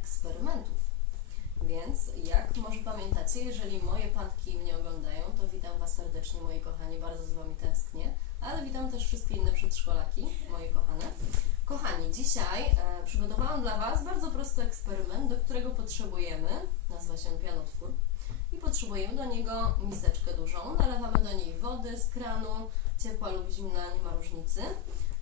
eksperymentów. Więc jak może pamiętacie, jeżeli moje panki mnie oglądają, to witam Was serdecznie, moi kochani, bardzo z Wami tęsknię, ale witam też wszystkie inne przedszkolaki, moje kochane. Kochani, dzisiaj e, przygotowałam dla Was bardzo prosty eksperyment, do którego potrzebujemy, nazywa się pianotwór, i potrzebujemy do niego miseczkę dużą. Nalewamy do niej wody z kranu, ciepła lub zimna, nie ma różnicy.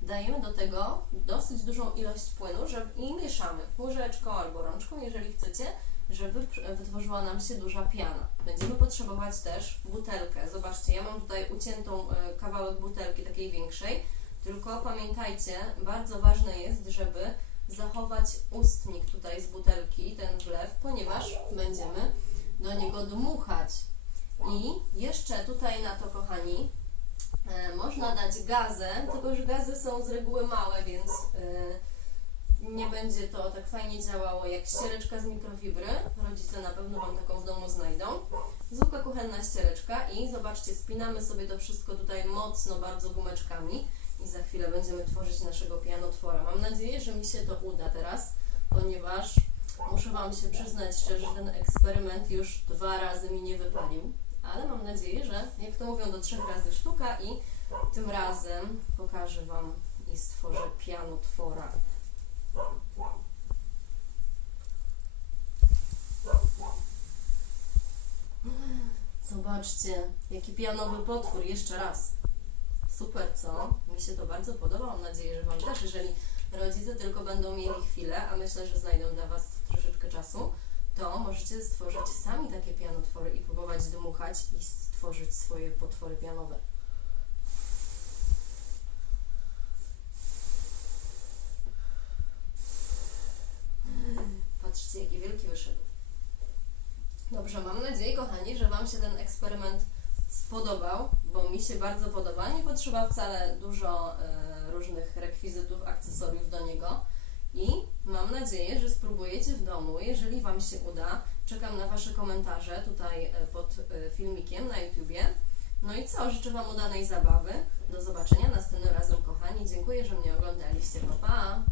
Dajemy do tego dosyć dużą ilość płynu żeby, i mieszamy łyżeczką albo rączką, jeżeli chcecie, żeby wytworzyła nam się duża piana. Będziemy potrzebować też butelkę. Zobaczcie, ja mam tutaj uciętą e, kawałek butelki takiej większej, tylko pamiętajcie, bardzo ważne jest, żeby zachować ustnik tutaj z butelki, ten wlew, ponieważ będziemy do niego dmuchać. I jeszcze tutaj na to, kochani, można dać gazę, tylko że gazy są z reguły małe, więc e, nie będzie to tak fajnie działało jak ściereczka z mikrofibry. Rodzice na pewno Wam taką w domu znajdą. Zwykła kuchenna ściereczka i zobaczcie, spinamy sobie to wszystko tutaj mocno, bardzo gumeczkami i za chwilę będziemy tworzyć naszego pianotwora. Mam nadzieję, że mi się to uda teraz, ponieważ muszę Wam się przyznać szczerze, że ten eksperyment już dwa razy mi nie wypalił, ale mam nadzieję, że jak to mówią, do trzech razy sztuka i tym razem pokażę Wam i stworzę pianotwora. Zobaczcie, jaki pianowy potwór, jeszcze raz. Super, co? Mi się to bardzo podoba, mam nadzieję, że Wam też. Jeżeli rodzice tylko będą mieli chwilę, a myślę, że znajdą dla Was troszeczkę czasu, to możecie stworzyć sami takie pianotwory i próbować dmuchać i stworzyć swoje potwory pianowe. Patrzcie, jaki wielki wyszedł. Dobrze, mam nadzieję, kochani, że Wam się ten eksperyment spodobał, bo mi się bardzo podoba. Nie potrzeba wcale dużo e, różnych rekwizytów, akcesoriów do niego. I mam nadzieję, że spróbujecie w domu. Jeżeli Wam się uda, czekam na Wasze komentarze tutaj e, pod e, filmikiem na YouTubie. No i co? Życzę Wam udanej zabawy. Do zobaczenia następnym razem, kochani. Dziękuję, że mnie oglądaliście. Pa, pa!